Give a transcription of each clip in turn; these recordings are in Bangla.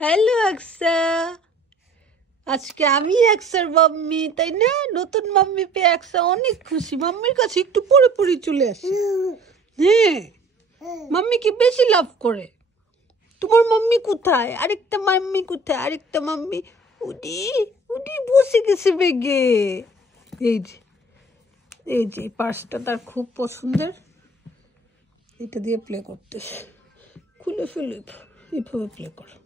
হ্যালো আকসা, আজকে আমি আকসার মাম্মি, তাই না? নতুন মাম্মি পেয়ে আকসা অনেক খুশি। মাম্মির কাছে একটু পরে পরে চলে আসে। হ্যাঁ, মাম্মি কি বেশি লাভ করে। তোমার মাম্মি কোথায়? আরেকটা মাম্মি কোথায়? আরেকটা মাম্মি উডি উডি বসে গেছে বেগে। এই যে এই যে পার্সটা তার খুব পছন্দের, এটা দিয়ে প্লে করতেছে। খুলে ফেলে এইভাবে প্লে করো।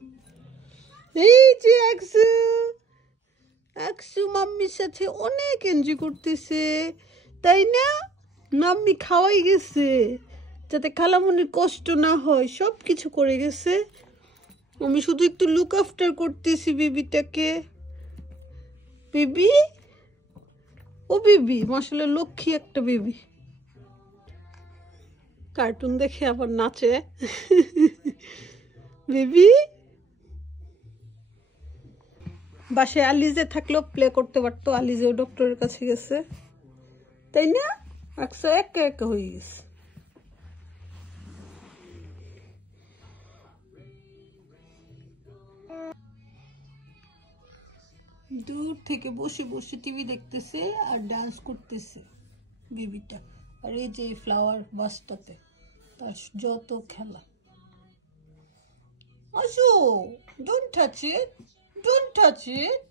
এই যে আকসু, আকসু মাম্মির সাথে অনেক এনজয় করতেছে, তাই না? মাম্মি খাওয়াই গেছে যাতে খালামনির কষ্ট না হয়, সব কিছু করে গেছে। আমি শুধু একটু লুক আফটার করতেছি বেবিটাকে। বেবি, ও বেবি মাশাআল্লাহ লক্ষ্মী একটা বেবি। কার্টুন দেখে আবার নাচে। বেবি বাসায় আলিজে থাকলেও প্লে করতে পারতো, আলিজেও ডক্টরের কাছে গেছে, তাই না? একশো একা একা হয়ে গেছে। দূর থেকে বসে বসে টিভি দেখতেছে আর ডান্স করতেছে বেবিটা। আর এই যে ফ্লাওয়ার বাসটাতে তার যত খেলা। আসো, don't touch it, don't touch it.